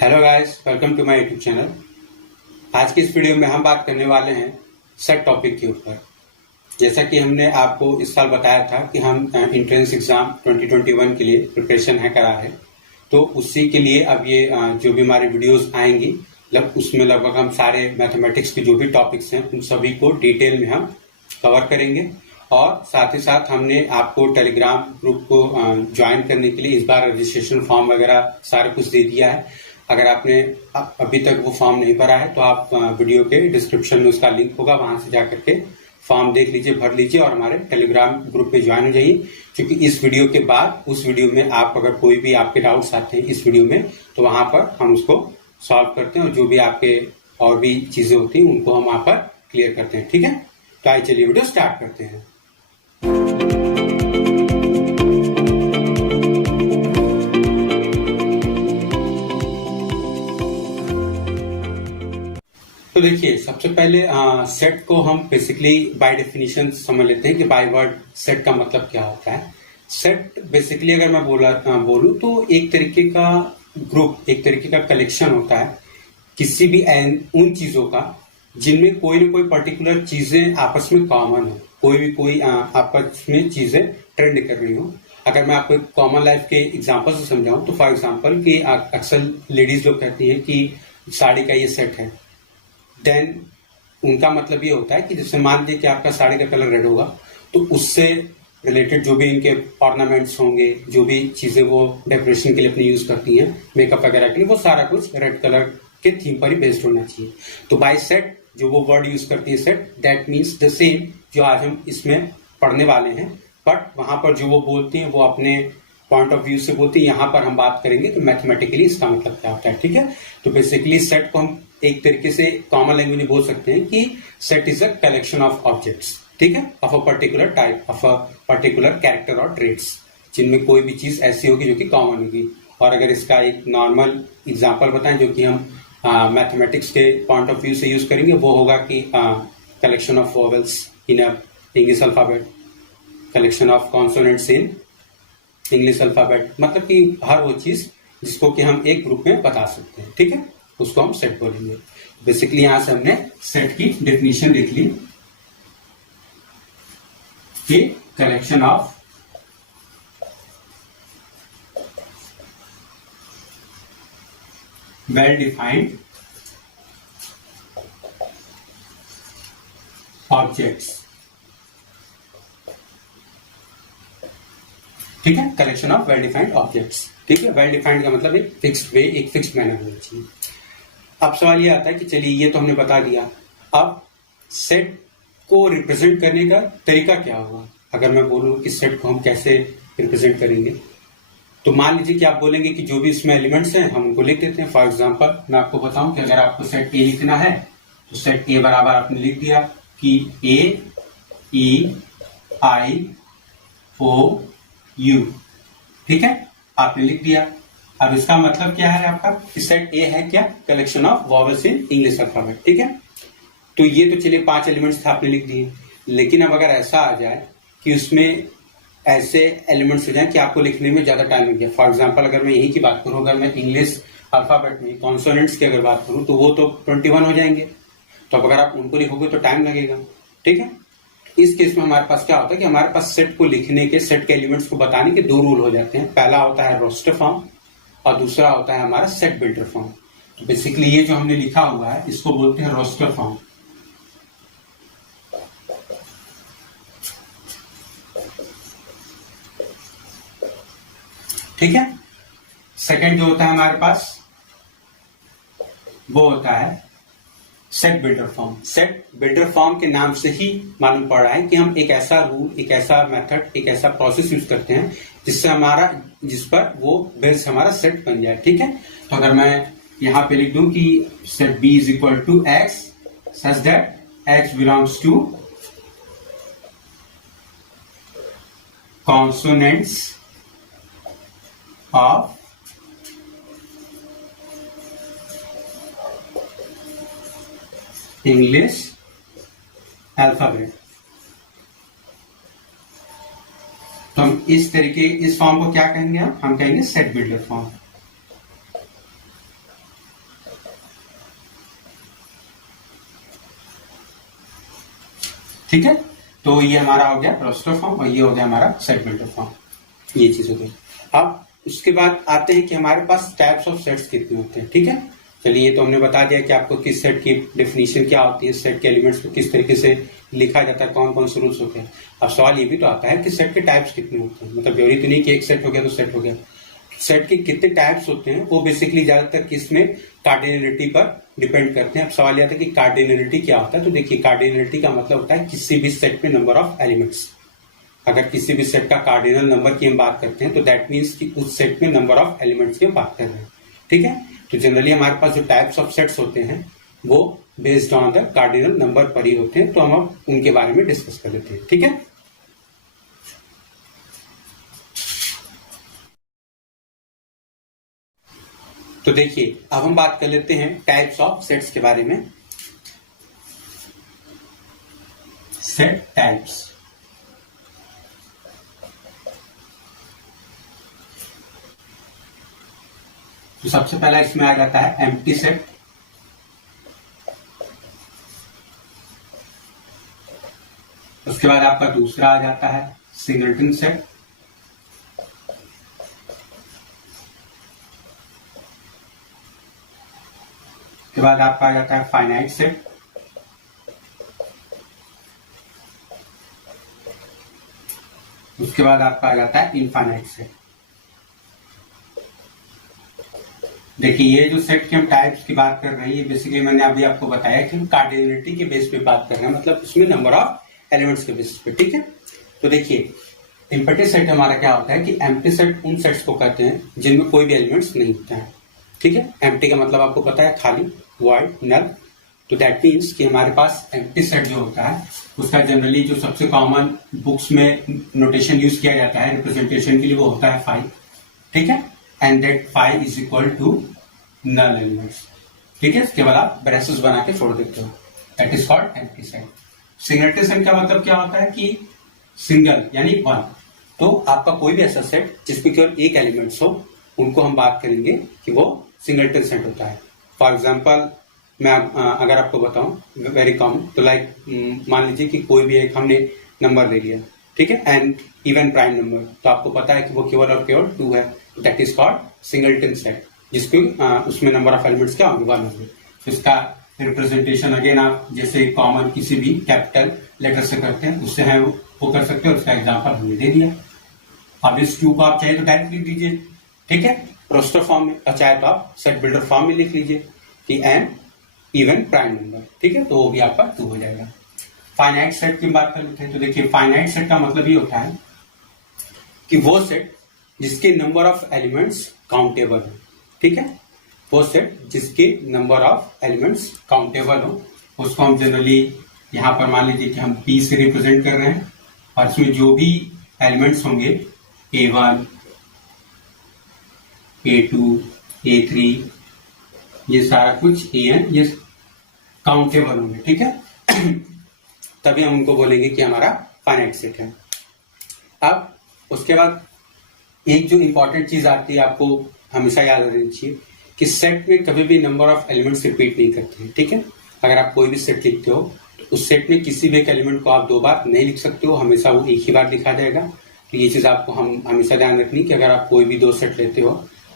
Hello guys, welcome to my YouTube channel. आज की इस वीडियो में हम बात करने वाले हैं सेट टॉपिक के ऊपर। जैसा कि हमने आपको इस साल बताया था कि हम एंट्रेंस एग्जाम 2021 के लिए प्रिपरेशन है करा है, तो उसी के लिए अब ये जो भी हमारी वीडियोस आएंगी उसमें लगभग हम सारे मैथमेटिक्स के जो भी टॉपिक्स हैं उन सभी को डिटेल में हम कवर करेंगे। और साथ ही साथ हमने आपको टेलीग्राम ग्रुप को ज्वाइन करने के लिए इस बार रजिस्ट्रेशन फॉर्म वगैरह सारा कुछ दे दिया है। अगर आपने अभी तक वो फॉर्म नहीं भरा है तो आप वीडियो के डिस्क्रिप्शन में उसका लिंक होगा, वहां से जाकर के फॉर्म देख लीजिए, भर लीजिए और हमारे टेलीग्राम ग्रुप पे ज्वाइन हो जाइए। क्योंकि इस वीडियो के बाद उस वीडियो में आप अगर कोई भी आपके डाउट्स आते हैं इस वीडियो में, तो वहां पर हम उसको सॉल्व करते हैं और जो भी आपके और भी चीजें होती हैं उनको हम वहां पर क्लियर करते हैं। ठीक है, तो आइए चलिए वीडियो स्टार्ट करते हैं। तो देखिए, सबसे पहले सेट को हम बेसिकली बाय डेफिनेशन समझ लेते हैं कि बाय वर्ड सेट का मतलब क्या होता है। सेट बेसिकली अगर मैं बोलूं तो एक तरीके का ग्रुप, एक तरीके का कलेक्शन होता है किसी भी उन चीजों का जिनमें कोई ना कोई पर्टिकुलर चीजें आपस में कॉमन हो, कोई आपस में चीजें ट्रेंड कर रही हो। अगर मैं आपको कॉमन लाइफ के एग्जांपल से समझाऊं तो फॉर एग्जांपल कि अक्सर लेडीज लोग कहती हैं कि साड़ी का ये सेट है, देन उनका मतलब ये होता है कि जैसे मान लीजिए कि आपका साड़ी का कलर रेड होगा तो उससे रिलेटेड जो भी इनके ऑर्नामेंट्स होंगे, जो भी चीजें वो डेकोरेशन के लिए अपनी यूज करती हैं, मेकअप वगैरह के लिए, वो सारा कुछ रेड कलर के थीम पर ही बेस्ड होना चाहिए। तो बाय सेट जो वो वर्ड यूज करती है set, that means the same जो आज हम इसमें पढ़ने वाले हैं, बट वहां पर जो वो बोलती हैं वो अपने पॉइंट ऑफ व्यू से बोलती है। यहाँ पर हम बात करेंगे तो मैथमेटिकली इसका मतलब क्या होता है। ठीक है, तो बेसिकली सेट को हम एक तरीके से कॉमन लैंग्वेज में बोल सकते हैं कि set is a collection of objects, ठीक है, of a particular type, of a particular character और ट्रेट्स, जिनमें कोई भी चीज ऐसी होगी जो कि कॉमन होगी। और अगर इसका एक नॉर्मल एग्जांपल बताएं जो कि हम मैथमेटिक्स के पॉइंट ऑफ व्यू से यूज करेंगे, वो होगा कि collection of vowels in a English alphabet, collection of consonants in English alphabet, मतलब कि हर वो चीज जिसको कि हम एक ग्रुप में बता सकते हैं, ठीक है, उसको हम सेट बोलेंगे। बेसिकली यहां से हमने सेट की डेफिनेशन देख ली कि collection of well defined objects, ठीक है, collection of well defined objects. ठीक है, वेल डिफाइंड का मतलब एक फिक्स्ड वे, एक फिक्स्ड मैनर होना चाहिए। अब सवाल ये आता है कि चलिए ये तो हमने बता दिया, अब सेट को रिप्रेजेंट करने का तरीका क्या होगा। अगर मैं बोलूं कि सेट को हम कैसे रिप्रेजेंट करेंगे, तो मान लीजिए कि आप बोलेंगे कि जो भी इसमें एलिमेंट्स हैं हम उनको लिख देते हैं। फॉर एग्जांपल मैं आपको बताऊं कि अगर आपको सेट ए लिखना है तो सेट ए बराबर आपने लिख दिया कि ए ई आई ओ यू, ठीक है, आपने लिख दिया। अब इसका मतलब क्या है आपका कि सेट ए है क्या, collection of vowels in English alphabet, ठीक है। तो ये तो चलिए 5 एलिमेंट्स थे, आपने लिख दिए। लेकिन अब अगर ऐसा आ जाए कि उसमें ऐसे एलिमेंट्स हो जाए कि आपको लिखने में ज्यादा टाइम लग जाए। फॉर एग्जांपल अगर मैं यही की बात करूं, अगर मैं इंग्लिश अल्फाबेट में कॉन्सोनेंट्स की अगर बात करूं तो वो तो 21 हो जाएंगे। तो अब अगर आप उनको लिखोगे तो टाइम लगेगा, ठीक है। इस केस में हमारे पास क्या होता है कि हमारे पास सेट को लिखने के, सेट के एलिमेंट्स को बताने के 2 रूल हो जाते हैं। पहला होता है रोस्टर फॉर्म और दूसरा होता है हमारा सेट बिल्डर फॉर्म। तो बेसिकली ये जो हमने लिखा हुआ है इसको बोलते हैं रोस्टर फॉर्म, ठीक है। सेकंड जो होता है हमारे पास वो होता है set builder form. Set builder form के नाम से ही मालूम पड़ रहा है कि हम एक ऐसा रूल, एक ऐसा मेथड, एक ऐसा प्रोसेस यूज करते हैं जिस पर वो बेस हमारा सेट बन जाए, ठीक है। तो अगर मैं यहां पे लिख दूं कि set B is equal to X such that X belongs to consonants of English alphabet, तो हम इस फॉर्म को क्या कहेंगे, हम कहेंगे सेट बिल्डर फॉर्म। ठीक है, तो ये हमारा हो गया रोस्टर फॉर्म और ये हो गया हमारा सेट बिल्डर फॉर्म, ये चीज हो गई। अब उसके बाद आते हैं कि हमारे पास टाइप्स ऑफ सेट्स कितने होते हैं। ठीक है, चलिए ये तो हमने बता दिया कि आपको किस सेट की डेफिनेशन क्या होती है, सेट के एलिमेंट्स को किस तरीके से लिखा जाता है, कौन कौन से रूल्स होते हैं। अब सवाल ये भी तो आता है कि सेट के टाइप्स कितने होते हैं, मतलब जरूरी तो नहीं कि एक सेट हो गया तो सेट हो गया। सेट के कितने टाइप्स होते हैं वो बेसिकली ज्यादातर किसमें कार्डिनलिटी पर डिपेंड करते हैं। अब सवाल यह था कि कार्डिनलिटी क्या होता है, तो देखिए कार्डिनलिटी का मतलब होता है किसी भी सेट में नंबर ऑफ एलिमेंट्स। अगर किसी भी सेट का कार्डिनल नंबर की हम बात करते हैं तो दैट मीन्स कि उस सेट में नंबर ऑफ एलिमेंट्स की हम बात कर रहे हैं। ठीक है, तो जनरली हमारे पास जो टाइप्स ऑफ सेट्स होते हैं वो based on the cardinal number पर ही होते हैं, तो हम अब उनके बारे में डिस्कस कर लेते हैं। ठीक है, तो देखिए अब हम बात कर लेते हैं टाइप्स ऑफ सेट्स के बारे में। सेट टाइप्स, तो सबसे पहला इसमें आ जाता है एम्प्टी सेट। उसके बाद आपका दूसरा आ जाता है सिंगलटन सेट। उसके बाद आपका आ जाता है फाइनाइट सेट। उसके बाद आपका आ जाता है इनफाइनाइट सेट। देखिए ये जो सेट की हम टाइप्स की बात कर रहे हैं, ये बेसिकली मैंने अभी आपको बताया कि हम कार्डिनलिटी के बेस पे बात कर रहे हैं, मतलब इसमें नंबर ऑफ एलिमेंट्स के बेसिस पे। ठीक है, तो देखिए एम्प्टी सेट हमारा क्या होता है कि एम्प्टी सेट उन सेट्स को कहते हैं जिनमें कोई भी एलिमेंट्स नहीं होता है। ठीक है, एम्प्टी का मतलब आपको पता है खाली, वॉइड, नल। तो दैट मीन्स कि हमारे पास एम्प्टी सेट जो होता है उसका जनरली जो सबसे कॉमन बुक्स में नोटेशन यूज किया जाता है रिप्रेजेंटेशन के लिए वो होता है 5। ठीक है, and that 5 is equal to null elements. ठीक है, इसके बाद आप ब्रेसेस बना के छोड़ देते हो, that is called empty set. Singleton set का मतलब क्या होता है कि सिंगल यानी वन। तो आपका कोई भी ऐसा सेट जिसमें केवल एक एलिमेंट्स हो उनको हम बात करेंगे कि वो सिंगलटन सेट होता है। फॉर एग्जाम्पल मैं अगर आपको बताऊं वेरी कॉमन, तो लाइक मान लीजिए कि कोई भी एक हमने नंबर ले लिया, ठीक है, एंड इवन प्राइम नंबर, तो आपको पता है कि वो केवल और केवल 2 है, that is called singleton set, जिसको उसमें नंबर ऑफ एलिमेंट्स क्या होंगे, 1 होंगे। तो इसका रिप्रेजेंटेशन अगेन आप जैसे कॉमन किसी भी कैपिटल लेटर से करते हैं उससे है वो कर सकते हो। उसका एग्जाम्पल हमने दे दिया। अब इस क्यू को आप चाहे तो डायरेक्ट लिख दीजिए, ठीक है, रोस्टर फॉर्म में, और चाहे तो आप सेट बिल्डर फॉर्म में लिख लीजिए कि एन इवन प्राइम नंबर। ठीक है, तो वो भी आपका 2 हो जाएगा। फाइनाइट सेट की बात कर लेते हैं। तो देखिए फाइनाइट सेट का मतलब ये होता है कि वो सेट जिसके नंबर ऑफ एलिमेंट्स काउंटेबल हो। ठीक है, वो सेट जिसके नंबर ऑफ एलिमेंट्स काउंटेबल हो उसको हम जनरली यहां पर मान लीजिए कि हम P से रिप्रेजेंट कर रहे हैं, और इसमें जो भी एलिमेंट्स होंगे A1, A2, A3, ये सारा कुछ AN ये काउंटेबल होंगे। ठीक है, तभी हम उनको बोलेंगे कि हमारा फाइनाइट सेट है। अब उसके बाद एक जो इंपॉर्टेंट चीज आती है आपको हमेशा याद रहनी चाहिए कि सेट में कभी भी नंबर ऑफ एलिमेंट्स रिपीट नहीं करते हैं। ठीक है, अगर आप कोई भी सेट लिखते हो तो उस सेट में किसी भी एक एलिमेंट को आप 2 बार नहीं लिख सकते हो, हमेशा वो एक ही बार लिखा जाएगा। तो ये चीज आपको हम हमेशा ध्यान रखनी कि अगर आप कोई भी 2 सेट लेते हो,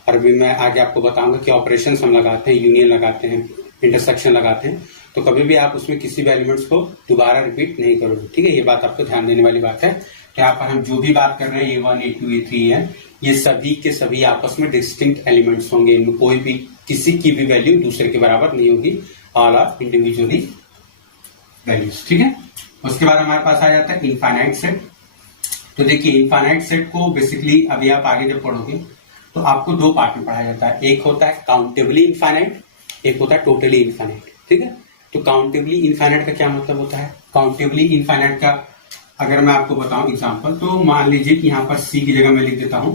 और अभी मैं आगे आपको बताऊंगा कि ऑपरेशंस हम लगाते हैं, यूनियन लगाते हैं, इंटरसेक्शन लगाते हैं, तो कभी भी आप उसमें किसी भी एलिमेंट्स को दोबारा रिपीट नहीं करोगे। ठीक है, ये बात आपको ध्यान देने वाली बात है। तो यहाँ पर हम जो भी बात कर रहे हैं A1, A2, A3 है, ये सभी के सभी आपस में डिस्टिंक्ट एलिमेंट्स होंगे, इनमें कोई भी किसी की भी वैल्यू दूसरे के बराबर नहीं होगी, ऑल आर इंडिविजुअली वैल्यूज। ठीक है, उसके बाद हमारे पास आ जाता है इनफाइनाइट सेट। तो देखिए इनफाइनाइट सेट को बेसिकली अभी आप आगे जब पढ़ोगे तो आपको 2 पार्ट में पढ़ाया जाता है। एक होता है काउंटेबली इनफाइनाइट, एक होता है टोटली इनफाइनाइट। ठीक है, तो काउंटेबली इनफाइनाइट का क्या मतलब होता है? काउंटेबली इनफाइनाइट का अगर मैं आपको बताऊं एग्जांपल, तो मान लीजिए कि यहाँ पर C की जगह मैं लिख देता हूं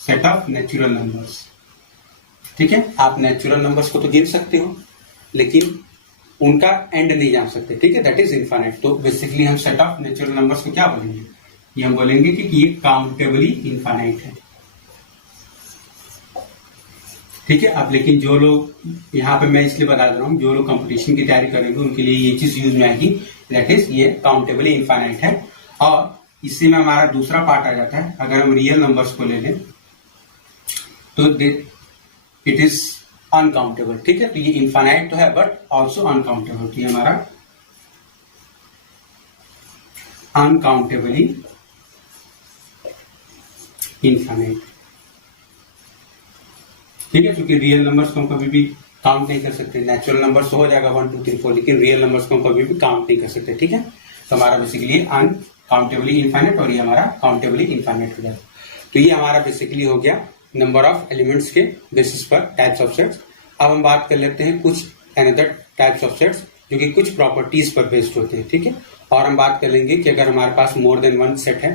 सेट ऑफ नेचुरल नंबर्स। ठीक है, आप नेचुरल नंबर्स को तो गिन सकते हो लेकिन उनका एंड नहीं जान सकते। ठीक है, दैट इज इनफाइनाइट। तो बेसिकली हम सेट ऑफ नेचुरल नंबर्स को क्या बोलेंगे? ये हम बोलेंगे कि ये काउंटेबली इनफाइनाइट है। ठीक है। अब लेकिन जो लोग यहाँ पे मैं इसलिए बता रहा हूँ, जो लोग कंपटीशन की तैयारी करेंगे उनके लिए ये चीज यूज में आएगी, दैट इज ये काउंटेबली इनफाइनाइट है। और इसी में हमारा दूसरा पार्ट आ जाता है, अगर हम रियल नंबर्स को ले लें तो इट इज अनकाउंटेबल। ठीक है, तो ये इनफाइनाइट तो है बट ऑल्सो अनकाउंटेबल, तो ये हमारा अनकाउंटेबली इनफाइनाइट। ठीक है, क्योंकि रियल नंबर्स को हम कभी भी काउंट नहीं कर सकते। नेचुरल नंबर्स तो हो जाएगा 1 2 3 4, लेकिन रियल नंबर्स को हम कभी भी काउंट नहीं कर सकते। ठीक है, तो हमारा बेसिकली अनकाउंटेबली इनफाइनाइट और ये हमारा काउंटेबली इनफाइनाइट हो जाएगा। तो ये हमारा बेसिकली हो गया नंबर ऑफ एलिमेंट्स के बेसिस पर टाइप्स ऑफ सेट्स। अब हम बात कर लेते हैं कुछ अनदर टाइप्स ऑफ सेट्स जो कि कुछ प्रॉपर्टीज पर बेस्ड होते हैं। ठीक है, और हम बात कर लेंगे कि अगर हमारे पास मोर देन वन सेट है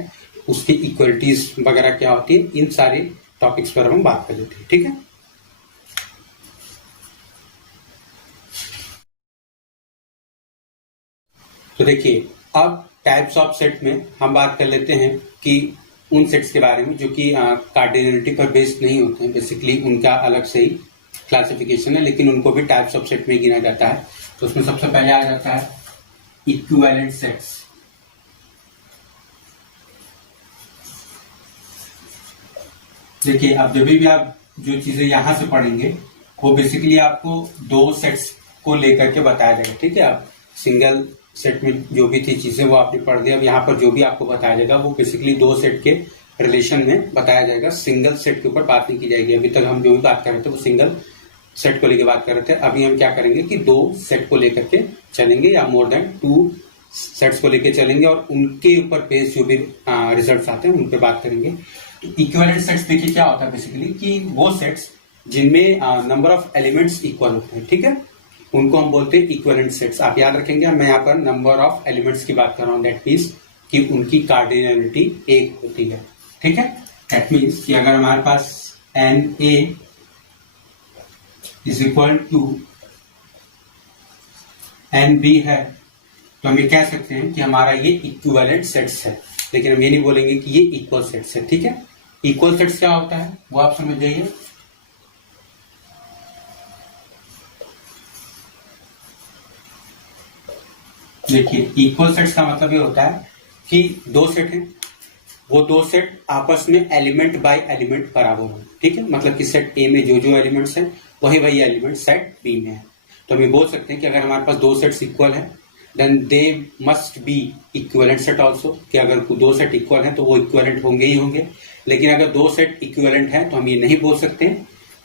उसकी इक्वलिटीज वगैरह क्या होती है, इन सारे टॉपिक्स पर हम बात कर लेते हैं। ठीक है, तो देखिए अब टाइप्स ऑफ सेट में हम बात कर लेते हैं कि उन सेट्स के बारे में जो कि कार्डिनलिटी पर बेस्ड नहीं होते हैं। बेसिकली उनका अलग से ही क्लासिफिकेशन है, लेकिन उनको भी टाइप्स ऑफ सेट में गिना जाता है। तो उसमें सबसे पहले आ जाता है इक्विवेलेंट सेट्स। देखिए अब जब भी आप जो चीजें यहां से पढ़ेंगे वो बेसिकली आपको दो सेट्स को लेकर के बताया जाएगा। ठीक है, आप सिंगल सेट में जो भी थी चीजें वो आपने पढ़ दी, अब यहाँ पर जो भी आपको बताया जाएगा वो बेसिकली दो सेट के रिलेशन में बताया जाएगा, सिंगल सेट के ऊपर बात नहीं की जाएगी। अभी तक हम जो भी बात कर रहे थे वो सिंगल सेट को लेकर बात कर रहे थे, अभी हम क्या करेंगे कि दो सेट को लेकर के चलेंगे या मोर देन 2 सेट्स को लेकर चलेंगे और उनके ऊपर बेस्ड जो भी रिजल्ट्स आते हैं उन पर बात करेंगे। तो इक्विवेलेंट सेट्स देखिए क्या होता है बेसिकली कि वो सेट्स जिनमें नंबर ऑफ एलिमेंट्स इक्वल होते हैं। ठीक है, उनको हम बोलते हैं इक्विवेलेंट सेट्स। आप याद रखेंगे, मैं यहाँ पर नंबर ऑफ एलिमेंट्स की बात कर रहा हूँ, दैट मीन्स कि उनकी कार्डिनलिटी एक होती है। ठीक है, दैट मीन्स कि अगर हमारे पास NA is equal to NB है तो हम ये कह सकते हैं कि हमारा ये इक्विवेलेंट सेट्स है, लेकिन हम ये नहीं बोलेंगे कि ये इक्वल सेट्स है। ठीक है, इक्वल सेट्स क्या होता है वो आप समझ जाइए। देखिए इक्वल सेट्स का मतलब ये होता है कि दो सेट हैं, वो दो सेट आपस में एलिमेंट बाय एलिमेंट बराबर हो। ठीक है, मतलब कि सेट ए में जो जो एलिमेंट्स हैं वही एलिमेंट सेट बी में है। तो हम ये बोल सकते हैं कि अगर हमारे पास दो सेट्स इक्वल हैं then they must be equivalent set also, कि अगर दो सेट इक्वल हैं तो वो इक्विवेलेंट होंगे ही होंगे। लेकिन अगर दो सेट इक्विवेलेंट हैं तो हम ये नहीं बोल सकते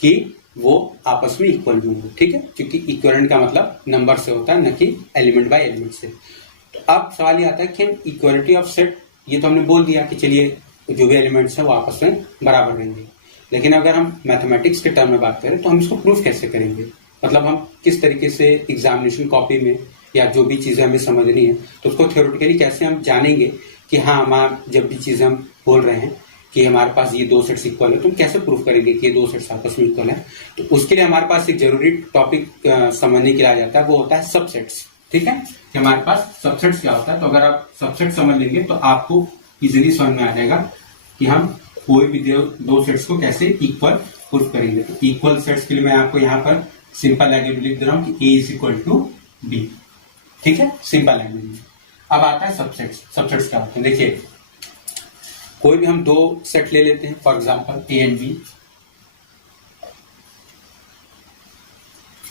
कि वो आपस में इक्वल भी होंगे। ठीक है, क्योंकि इक्विवेलेंट का मतलब नंबर से होता है, न कि एलिमेंट बाय एलिमेंट से। तो अब सवाल ये आता है कि हम इक्वलिटी ऑफ सेट, ये तो हमने बोल दिया कि चलिए जो भी एलिमेंट्स हैं वो आपस में बराबर रहेंगे, लेकिन अगर हम मैथमेटिक्स के टर्म में बात करें तो हम इसको प्रूफ कैसे करेंगे, मतलब हम किस तरीके से एग्जामिनेशन कॉपी में या जो भी चीजें हमें समझनी है तो उसको थ्योरेटिकली कैसे हम जानेंगे कि हाँ हम जब भी चीजें हम बोल रहे हैं कि हमारे पास ये दो सेट्स इक्वल है तो हम कैसे प्रूफ करेंगे कि ये दो सेट्स आपस में इक्वल है। तो उसके लिए हमारे पास एक जरूरी टॉपिक समझने के लिए आ जाता है, वो होता है सबसेट्स। ठीक है, कि हमारे पास सबसेट्स क्या होता है। तो अगर आप सबसेट समझ लेंगे तो आपको इजीली समझ में आ जाएगा कि हम कोई भी दो सेट्स को कैसे इक्वल प्रूफ करेंगे। तो इक्वल सेट्स के लिए मैं आपको यहाँ पर सिंपल लैंग्वेज लिख दे रहा हूँ कि A is equal to B. ठीक है, सिंपल लैंग्वेज में। अब आता है सबसेट्स। सबसेट्स क्या होते हैं, देखिए कोई भी हम दो सेट ले लेते हैं, for example A and B.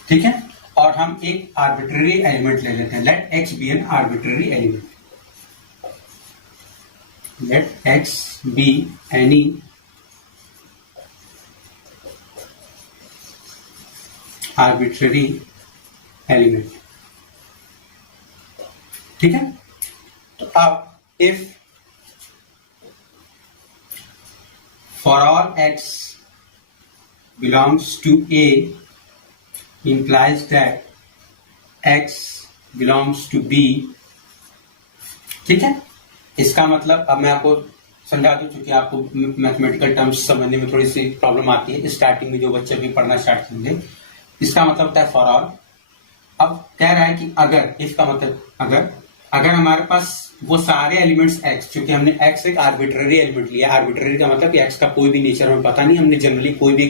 ठीक है, और हम एक आर्बिट्ररी एलिमेंट ले लेते हैं, let X be an arbitrary element. Let X be any arbitrary element. ठीक है, तो अब if for all x belongs to A implies that x belongs to B। ठीक है, इसका मतलब अब मैं आपको समझा दूं, क्योंकि आपको मैथमेटिकल टर्म्स समझने में थोड़ी सी प्रॉब्लम आती है स्टार्टिंग में, जो बच्चे भी पढ़ना स्टार्ट करेंगे। इसका मतलब होता है फॉर ऑल। अब कह रहा है कि अगर, इसका मतलब अगर हमारे पास वो सारे एलिमेंट्स x, क्योंकि हमने x एक आर्बिट्ररी एलिमेंट लिया। आर्बिट्ररी का मतलब कि x का कोई भी नेचर हमें पता नहीं, हमने जनरली कोई भी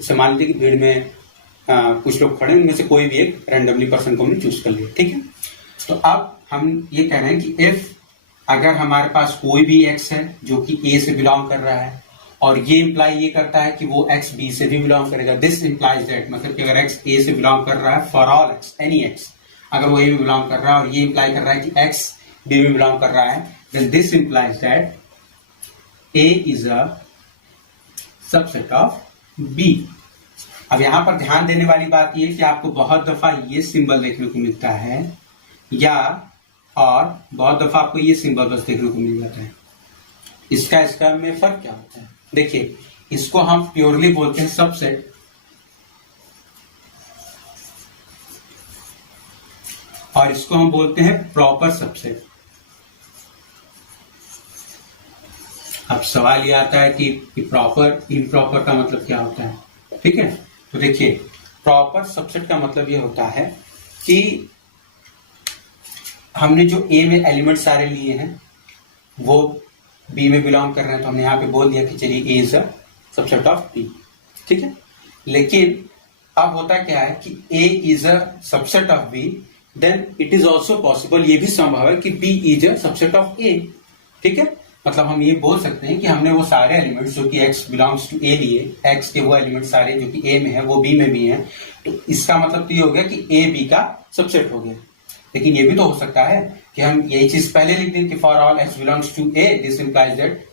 जैसे मान लीजिए कि भीड़ में कुछ लोग खड़े, उनमें से कोई भी एक रैंडमली पर्सन को हमने चूज कर लिया, ठीक है। तो अब हम ये कह रहे हैं कि इफ अगर हमारे पास कोई भी एक्स है जो कि ए से बिलोंग कर रहा है, और ये इंप्लाई ये करता है कि वो एक्स बी से भी बिलोंग करेगा, दिस इंप्लाइज दैट, मतलब कि अगर एक्स ए से बिलोंग कर रहा है for all x, any x, अगर वो ए में बिलोंग कर रहा है, और ये इंप्लाई कर रहा है कि एक्स बी में बिलोंग कर रहा है, then this implies that A is a subset of B. अब यहां पर ध्यान देने वाली बात ये कि आपको बहुत दफा ये सिंबल देखने को मिलता है, या और बहुत दफा आपको ये सिंबल बस देखने को मिल जाता है। इसका में फर्क क्या होता है? देखिए, इसको हम प्योरली बोलते हैं सबसेट, और इसको हम बोलते हैं प्रॉपर सबसेट। अब सवाल ये आता है कि प्रॉपर इम्प्रॉपर का मतलब क्या होता है, ठीक है। तो देखिए, प्रॉपर सबसेट का मतलब ये होता है कि हमने जो ए में एलिमेंट सारे लिए हैं वो बी में बिलोंग कर रहे हैं, तो हमने यहां पे बोल दिया कि चलिए A is a subset of B, ठीक है। लेकिन अब होता क्या है कि A is a subset of B, then it is also possible, ये भी संभव है कि B is a subset of A, ठीक है। मतलब हम ये बोल सकते हैं कि हमने वो सारे एलिमेंट्स जो कि x बिलोंग्स टू ए लिए, x के वो एलिमेंट सारे जो कि a में है वो b में भी हैं, तो इसका मतलब तो ये हो गया कि a b का सबसेट हो गया। लेकिन ये भी तो हो सकता है कि हम यही चीज पहले लिख दें कि for all x belongs to a, this implies that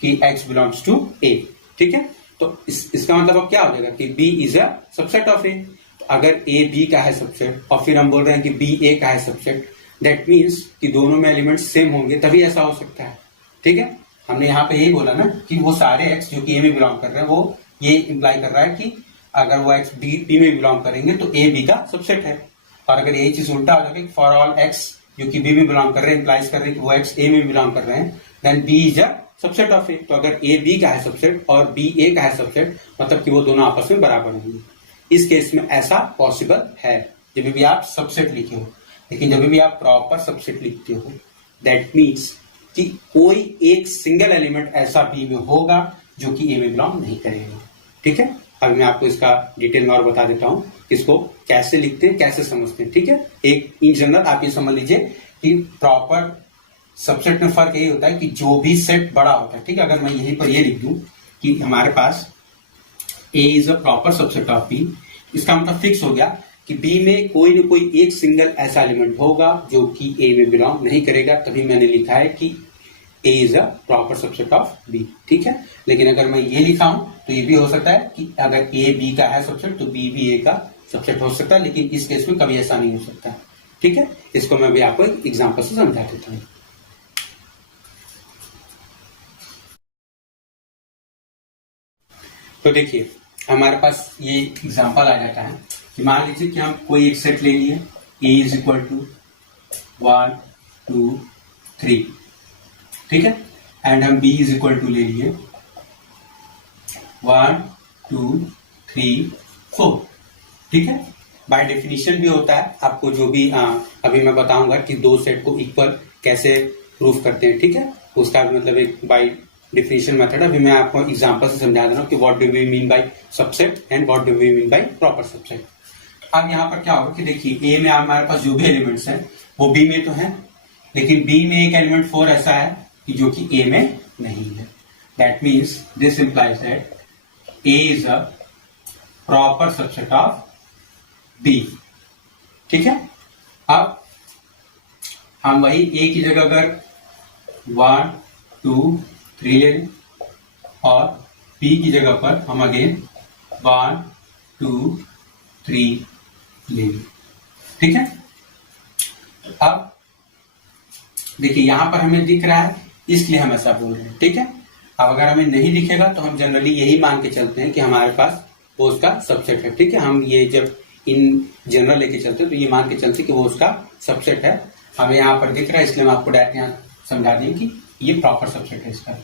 कि x बिलोंग्स टू a, ठीक है। तो इसका मतलब अब क्या हो जाएगा कि b is a subset of a। अगर a b का है सबसेट और फिर हम बोल रहे हैं कि b a का है सबसेट, दैट मीन्स कि दोनों में एलिमेंट्स सेम होंगे, तभी ऐसा हो सकता है, ठीक है। हमने यहाँ पे यही बोला ना कि वो सारे एक्स जो कि ए में बिलोंग कर रहे हैं, वो ये इंप्लाई कर रहा है कि अगर वो एक्स बी में बिलोंग करेंगे तो ए बी का सबसेट है। और अगर यही चीज उल्टा हो जाएगी, फॉर ऑल एक्स जो कि बी में बिलोंग कर रहे हैं, इंप्लाइज कर रहे हैं कि वो एक्स ए में बिलोंग कर रहे हैं, then B is a subset of A. तो अगर ए बी का है सबसेट और बी ए का है सबसेट, मतलब कि वो दोनों आपस में बराबर होंगे। इस केस में ऐसा पॉसिबल है जब भी आप सबसेट लिखे हो। लेकिन जब भी आप प्रॉपर सबसेट लिखते हो, दैट मीन्स कि कोई एक सिंगल एलिमेंट ऐसा बी में होगा जो कि ए में बिलोंग नहीं करेगा, ठीक है। अब मैं आपको इसका डिटेल में और बता देता हूं इसको कैसे लिखते हैं, कैसे समझते हैं, ठीक है। एक इन जनरल आप ये समझ लीजिए कि प्रॉपर सबसेट में फर्क यही होता है कि जो भी सेट बड़ा होता है, ठीक है। अगर मैं यहीं पर ये लिख दूं कि हमारे पास A is a proper subset of B, इसका मतलब फिक्स हो गया कि बी में कोई न कोई एक सिंगल ऐसा एलिमेंट होगा जो कि ए में बिलोंग नहीं करेगा, तभी मैंने लिखा है कि A is a proper subset of B, ठीक है। लेकिन अगर मैं ये लिखा हूं तो ये भी हो सकता है कि अगर ए बी का है सबसेट तो बी भी ए का सबसेट हो सकता है, लेकिन इस केस में कभी ऐसा नहीं हो सकता, ठीक है। इसको मैं भी आपको एक एग्जाम्पल से समझा देता हूं। तो देखिए, हमारे पास ये एग्जाम्पल आ जाता है कि मान लीजिए कि हम कोई एक सेट ले लिए, ए इज इक्वल टू 1 2 3, ठीक है। एंड हम बी इज इक्वल टू ले लिए 1 2 3 4, ठीक है। बाय डेफिनेशन भी होता है, आपको जो भी अभी मैं बताऊंगा कि दो सेट को इक्वल कैसे प्रूफ करते हैं, ठीक है। उसका भी मतलब एक बाय डिफिनेशन मेथड। अभी मैं आपको एग्जांपल से समझा दे रहा हूं कि what do we mean by subset and what do we mean by proper subset. अब यहाँ पर क्या होगा कि देखिए, ए में हमारे पास जो भी एलिमेंट्स हैं वो बी में तो है, लेकिन बी में एक एलिमेंट 4 ऐसा है कि जो कि ए में नहीं है। That means this implies that A is a proper subset of B, ठीक है। अब हम वही ए की जगह अगर 1 2 3 ले लें और बी की जगह पर हम अगेन 1 2 3 ले लें, ठीक है। अब देखिए, यहां पर हमें दिख रहा है इसलिए हम ऐसा बोल रहे हैं, ठीक है। अब अगर हमें नहीं दिखेगा तो हम जनरली यही मान के चलते हैं कि हमारे पास वो उसका सबसेट है, ठीक है। हम ये जब इन जनरल लेके चलते हैं तो ये मान के चलते कि वो उसका सबसेट है। हमें यहाँ पर दिख रहा है इसलिए हम आपको डायरेक्ट यहाँ समझा दें कि ये प्रॉपर सबसेट है इसका।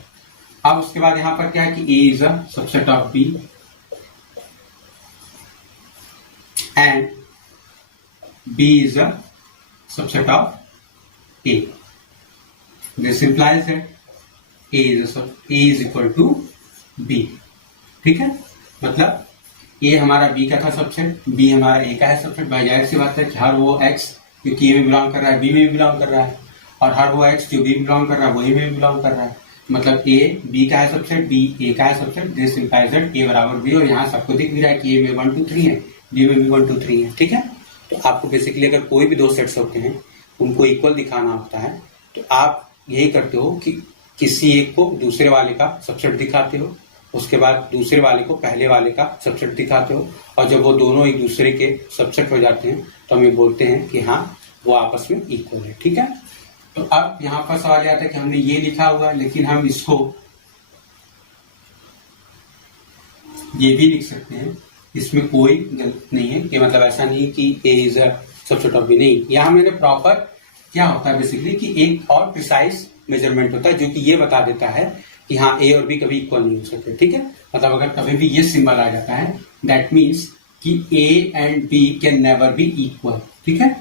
अब उसके बाद यहाँ पर क्या है कि A is a subset of B and B is a subset of A. This implies that A is equal to B, ठीक है। मतलब ए हमारा बी का था सबसेट, बी हमारा ए का है सबसेट। भाई जाहिर सी बात है कि हर वो एक्स क्योंकि ए में बिलोंग कर रहा है बी में भी बिलोंग कर रहा है, और हर वो एक्स जो बी में बिलोंग कर रहा है वही में भी बिलोंग कर रहा है। मतलब ए बी का है सबसेट, बी ए का है सबसेट, दिस इंप्लाइज दैट ए बराबर बी। और यहाँ सबको दिख भी रहा है कि ए में 1 2 3 है, बी में भी 1 2 3 है। ठीक है, तो आपको बेसिकली अगर कोई भी दो सेट्स होते हैं उनको इक्वल दिखाना होता है तो आप यही करते हो कि किसी एक को दूसरे वाले का सबसेट दिखाते हो, उसके बाद दूसरे वाले को पहले वाले का सबसेट दिखाते हो, और जब वो दोनों एक दूसरे के सबसेट हो जाते हैं तो हम ये बोलते हैं कि हाँ वो आपस में इक्वल है। ठीक है, तो अब यहाँ पर सवाल आता है कि हमने ये लिखा हुआ लेकिन हम इसको ये भी लिख सकते हैं, इसमें कोई गलत नहीं है कि मतलब ऐसा नहीं कि A is a subset of B, नहीं। यहाँ मैंने प्रॉपर क्या होता है बेसिकली कि एक और प्रिसाइज मेजरमेंट होता है जो कि ये बता देता है कि हाँ ए और बी कभी इक्वल नहीं हो सकते। ठीक है, मतलब अगर कभी भी ये सिंबल आ जाता है दैट मीन्स कि A and B can never be equal. ठीक है,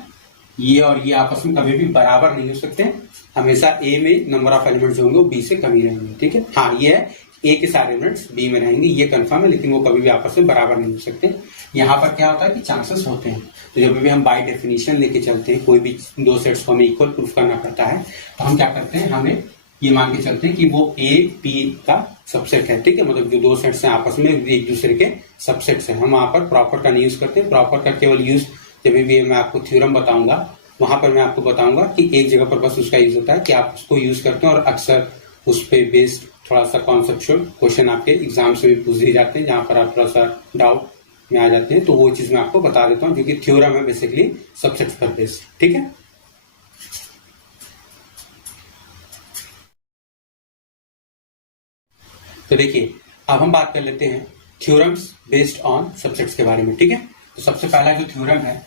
ये और ये आपस में कभी भी बराबर नहीं हो सकते, हमेशा ए में नंबर ऑफ एलिमेंट्स होंगे वो बी से कम ही रहेंगे। ठीक है, हाँ ये है ए के सारे एलिमेंट्स बी में रहेंगे, ये कंफर्म है, लेकिन वो कभी भी आपस में बराबर नहीं हो सकते। यहाँ पर क्या होता है कि चांसेस होते हैं, तो जब भी हम बाय डेफिनेशन लेके चलते हैं कोई भी दो सेट्स को हमें इक्वल प्रूफ करना पड़ता है तो हम क्या करते हैं, हमें ये मान के चलते हैं कि वो ए बी का सबसेट है। ठीक है, मतलब जो दो सेट्स हैं आपस में एक दूसरे के सबसेट्स हैं। हम वहां पर प्रॉपर का नहीं यूज करते, प्रॉपर का केवल यूज जब भी मैं आपको थ्योरम बताऊंगा वहां पर मैं आपको बताऊंगा कि एक जगह पर बस उसका यूज होता है कि आप उसको यूज करते हैं, और अक्सर उस पर बेस्ड थोड़ा सा कॉन्सेप्चुअल क्वेश्चन आपके एग्जाम से भी पूछ दिए जाते हैं, जहां पर आप थोड़ा सा डाउट में आ जाते हैं, तो वो चीज मैं आपको बता देता हूँ, जो कि थ्योरम है बेसिकली सबसेट्स पर बेस्ड। ठीक है, तो देखिए अब हम बात कर लेते हैं थ्योरम्स बेस्ड ऑन सबसेट्स के बारे में। ठीक है, तो सबसे पहला जो थ्योरम है,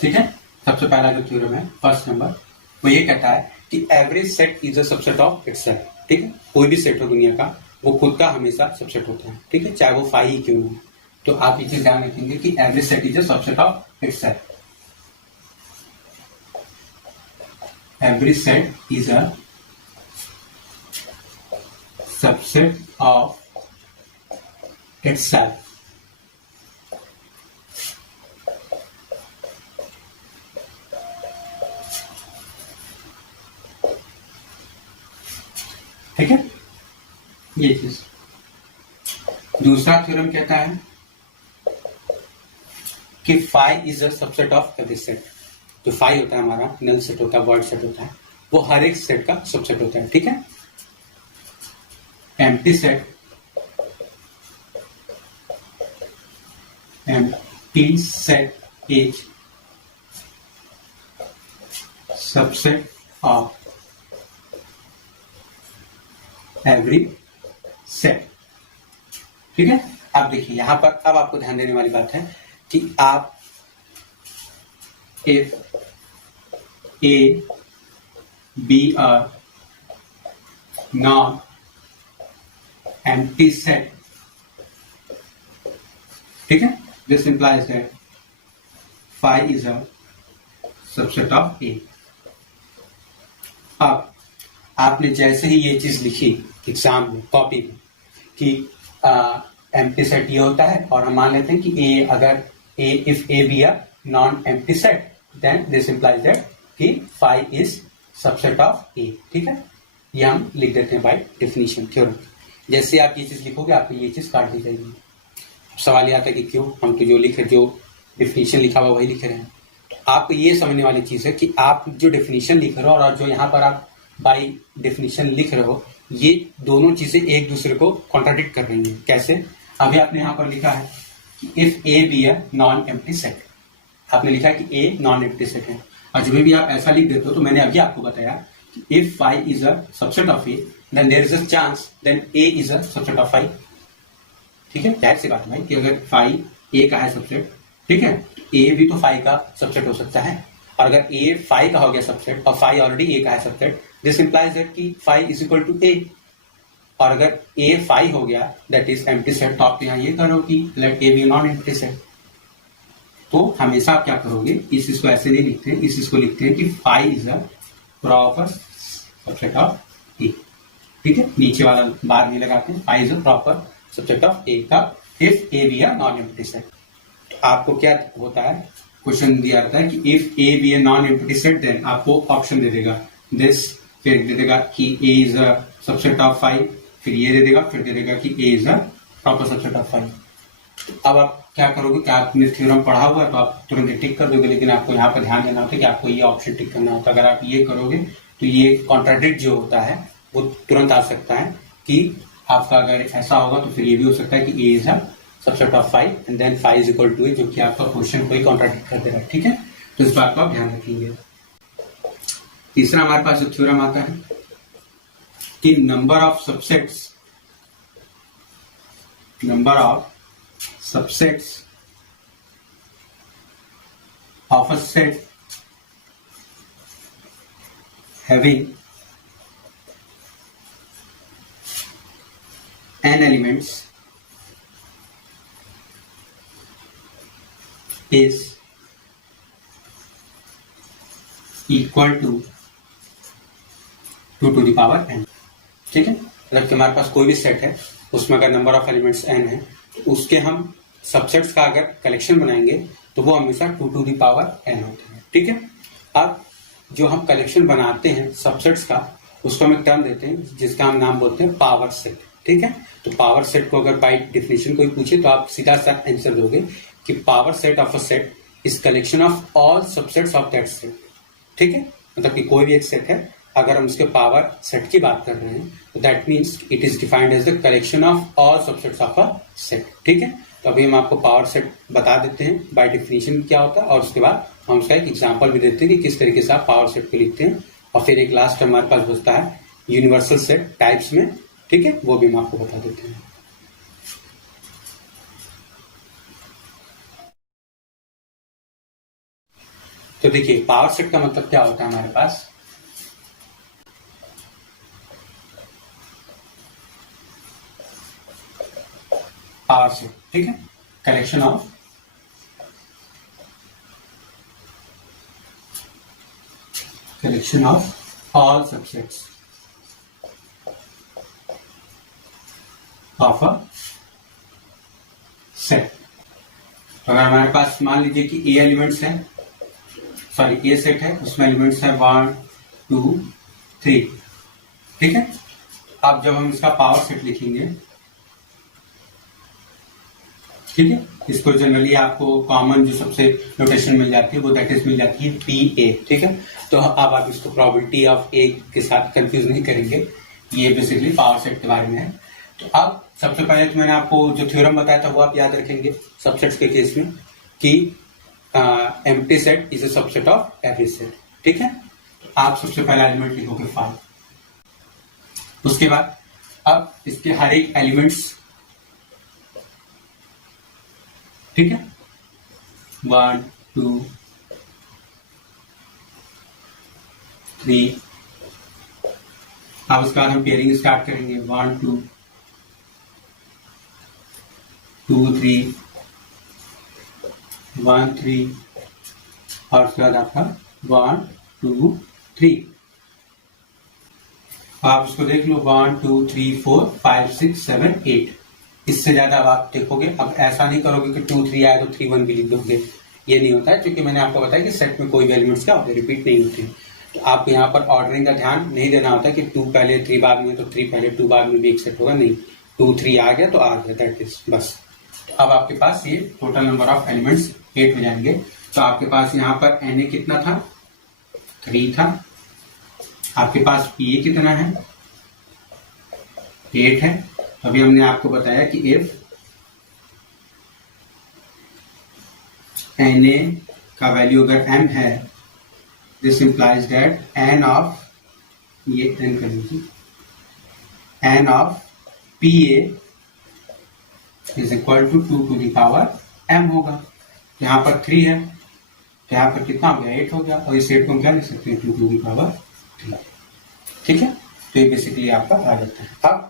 ठीक है, सबसे पहला जो थ्योरम है फर्स्ट नंबर, वो ये कहता है कि every set is a subset of itself. ठीक है, कोई भी सेट हो दुनिया का वो खुद का हमेशा सबसेट होता है। ठीक है, चाहे वो फाई ही क्यों ना हो। तो आप इसे ध्यान रखेंगे कि every set is a subset of itself. Every set is a subset of itself. ठीक है, ये चीज। दूसरा थ्योरम कहता है कि phi is a subset of every set. जो फाई होता है हमारा नल सेट होता है, वर्ड सेट होता है, वो हर एक सेट का सबसेट होता है। ठीक है, empty set, empty set is subset of every set. ठीक है, अब देखिए यहां पर अब आपको ध्यान देने वाली बात है कि आप if A B are not empty set, ठीक है, this implies that phi is a subset of A. अब आपने जैसे ही ये चीज लिखी एग्जाम में कॉपी में कि एम्प्टी सेट ये होता है, और हम मान लेते हैं कि ए अगर A if A B a non empty set then this implies that कि phi is subset of A. ठीक है, ये हम लिख देते हैं बाय डेफिनेशन थ्योरम। जैसे आप ये चीज लिखोगे आपको ये चीज काट दी जाएगी। सवाल ये आता है कि क्यों, हम तो जो लिखे जो डेफिनेशन लिखा हुआ वही लिख रहे हैं। तो आपको ये समझने वाली चीज है कि आप जो डेफिनेशन लिख रहे हो और जो यहाँ पर आप बाय डेफिनेशन लिख रहे हो, ये दोनों चीजें एक दूसरे को कॉन्ट्राडिक्ट कर रही हैं। कैसे, अभी आपने यहाँ पर लिखा है कि if A B a non empty set, आपने लिखा है कि ए नॉन एम्प्टी सेट है, और जब भी आप ऐसा लिख देते हो तो मैंने अभी आपको बताया कि if phi is a subset of A then there is a chance then A is a subset of phi. ठीक है, जाहिर सी बात है भाई कि अगर फाई ए का है सबसेट, ठीक है, ए भी तो फाई का सबसेट हो सकता है, और अगर ए फाई का हो गया सबसेट और फाई ऑलरेडी ए का है सबसेट, दिस इंप्लाइज दैट कि फाई इज इक्वल टू ए। और अगर ए फाई हो गया दैट इज एम्प्टी सेट, तो आप यहाँ ये करो कि let A be non empty set. तो हमेशा आप क्या करोगे, इस चीज को ऐसे नहीं लिखते, इस चीज को लिखते हैं कि phi is a proper subset of A. ठीक है, नीचे वाला बार नहीं लगाते हैं। Five is a proper subset of A का if A B a non empty set. तो आपको क्या होता है, क्वेश्चन दिया रहता है कि if A B a non empty set, then आपको ऑप्शन दे देगा दिस, फिर दे देगा कि A is a subset of 5, फिर ये दे देगा, फिर दे देगा कि A is a proper subset of 5। अब आप क्या करोगे कि आपने थ्योरम पढ़ा हुआ है तो आप तुरंत टिक कर दोगे, लेकिन आपको यहाँ पर ध्यान देना होता है कि आपको ये ऑप्शन टिक करना होता है। अगर आप ये करोगे तो ये कॉन्ट्राडिक्ट जो होता है वो तुरंत आ सकता है कि आपका अगर ऐसा होगा तो फिर ये भी हो सकता है कि A is a subset of 5 and then 5 is equal to A, जो कि आपका क्वेश्चन को ही कॉन्ट्राडिक्ट कर दे रहा है। ठीक है, तो इस बात को आप ध्यान रखेंगे। तीसरा हमारे पास जो थ्योरम आता है कि number of subsets of a set having n elements is equal to 2 to the power n। ठीक है, मतलब कि हमारे पास कोई भी सेट है उसमें अगर नंबर ऑफ एलिमेंट्स n है तो उसके हम सबसेट्स का अगर कलेक्शन बनाएंगे तो वो हमेशा 2 to the power n होते हैं। ठीक है, अब जो हम कलेक्शन बनाते हैं सबसेट्स का उसको हम एक टर्म देते हैं जिसका हम नाम बोलते हैं पावर सेट। ठीक है, तो पावर सेट को अगर बाय डेफिनेशन कोई पूछे तो आप सीधा सा आंसर दोगे कि power set of a set is collection of all subsets of that set. ठीक है, मतलब कि कोई भी एक सेट है, अगर हम उसके पावर सेट की बात कर रहे हैं तो that means it is defined as the collection of all subsets of a set. ठीक है, तो अभी हम आपको पावर सेट बता देते हैं बाय डेफिनेशन क्या होता है, और उसके बाद हम उसका एक एग्जांपल भी देते हैं कि किस तरीके से आप पावर सेट को लिखते हैं, और फिर एक लास्ट हमारे पास बचता है यूनिवर्सल सेट टाइप्स में। ठीक है, वो भी हम आपको बता देते हैं। तो देखिए पावर सेट का मतलब क्या होता है हमारे पास, पावर सेट, ठीक है, collection of all subsets of a set. तो अगर हमारे पास मान लीजिए कि ए एलिमेंट्स है, सॉरी ए सेट है, उसमें एलिमेंट्स है 1 2 3। ठीक है, अब जब हम इसका पावर सेट लिखेंगे, ठीक है, इसको जनरली आपको कॉमन जो सबसे नोटेशन मिल जाती है वो दैट इज मिल जाती है पी ए। ठीक है, तो अब आप इसको प्रोबेबिलिटी ऑफ ए के साथ कंफ्यूज नहीं करेंगे, ये बेसिकली पावर सेट के बारे में है। तो अब सबसे पहले तो मैंने आपको जो थ्योरम बताया था वो आप याद रखेंगे सबसेट्स के केस में कि empty set is a subset of every set. ठीक है, आप सबसे पहला एलिमेंट लिखोगे 5, उसके बाद अब इसके हर एक एलिमेंट्स, ठीक है, 1 2 3। अब उसके बाद हम पेयरिंग स्टार्ट करेंगे 1 2 2 3 1 3, और उसके बाद आपका 1 2 3। आप इसको देख लो 1 2 3 4 5 6 7 8। इससे ज्यादा अब आप देखोगे, अब ऐसा नहीं करोगे कि 2 3 आए तो 3 1 भी लिख दोगे, ये नहीं होता है, क्योंकि मैंने आपको बताया कि सेट में कोई भी एलिमेंट्स क्या होते हैं, रिपीट नहीं होते। तो आपको यहाँ पर ऑर्डरिंग का ध्यान नहीं देना होता कि 2 पहले 3 बाद में, तो 3 पहले 2 बाद में भी एक सेट होगा, नहीं, 2 3 आ गया तो आ गया, दैट इज बस। तो अब आपके पास ये टोटल नंबर ऑफ एलिमेंट्स 8 हो जाएंगे। तो आपके पास यहाँ पर एन ए कितना था, 3 था। आपके पास पी ए कितना है, 8 है। अभी हमने आपको बताया कि इफ एन ए का वैल्यू अगर m है, this implies that n of, ये n कर लीजिए, n of P A is equal to 2 to the power m होगा। यहाँ पर 3 है तो यहाँ पर कितना हो गया, 8 हो गया, और इस 8 को हम क्या लिख सकते हैं, 2 to the power 3। ठीक है, तो ये बेसिकली आपका आ जाता है। अब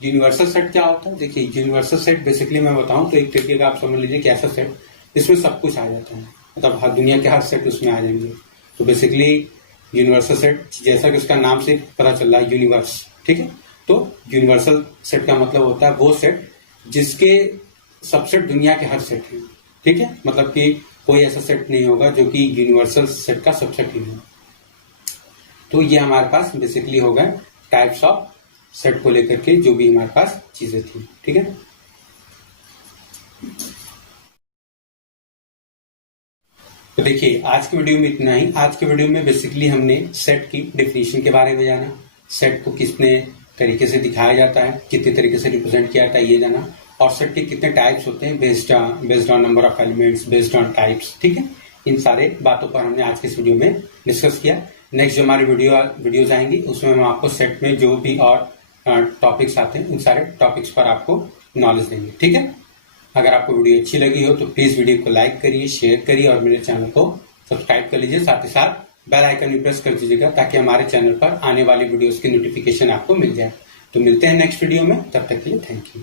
यूनिवर्सल सेट क्या होता है, देखिए यूनिवर्सल सेट बेसिकली मैं बताऊं तो एक तरीके का आप समझ लीजिए कि ऐसा सेट इसमें सब कुछ आ जाता है, मतलब हर दुनिया के हर सेट उसमें आ जाएंगे। तो बेसिकली यूनिवर्सल सेट जैसा कि उसका नाम से पता चल रहा है यूनिवर्स, ठीक है, तो यूनिवर्सल सेट का मतलब होता है वो सेट जिसके सबसेट दुनिया के हर सेट हैं, ठीक है। मतलब कि कोई ऐसा सेट नहीं होगा जो कि यूनिवर्सल सेट का सबसेट ही हो। तो ये हमारे पास बेसिकली हो गए टाइप्स ऑफ सेट को लेकर के जो भी हमारे पास चीजें थी, ठीक है। तो देखिए आज के वीडियो में इतना ही। आज के वीडियो में बेसिकली हमने सेट की डेफिनेशन के बारे में जाना, सेट को कितने तरीके से दिखाया जाता है, कितने तरीके से रिप्रेजेंट किया जाता है ये जाना, और सेट के कितने टाइप्स होते हैं based on number of elements, based on types, ठीक है। इन सारे बातों पर हमने आज के इस वीडियो में डिस्कस किया। नेक्स्ट जो हमारी वीडियोज आएंगी उसमें हम आपको सेट में जो भी और टॉपिक्स आते हैं उन सारे टॉपिक्स पर आपको नॉलेज देंगे, ठीक है। अगर आपको वीडियो अच्छी लगी हो तो प्लीज वीडियो को लाइक करिए, शेयर करिए और मेरे चैनल को सब्सक्राइब कर लीजिए। साथ ही साथ बेल आइकन भी प्रेस कर दीजिएगा ताकि हमारे चैनल पर आने वाली वीडियोस की नोटिफिकेशन आपको मिल जाए। तो मिलते हैं नेक्स्ट वीडियो में, तब तक के लिए थैंक यू।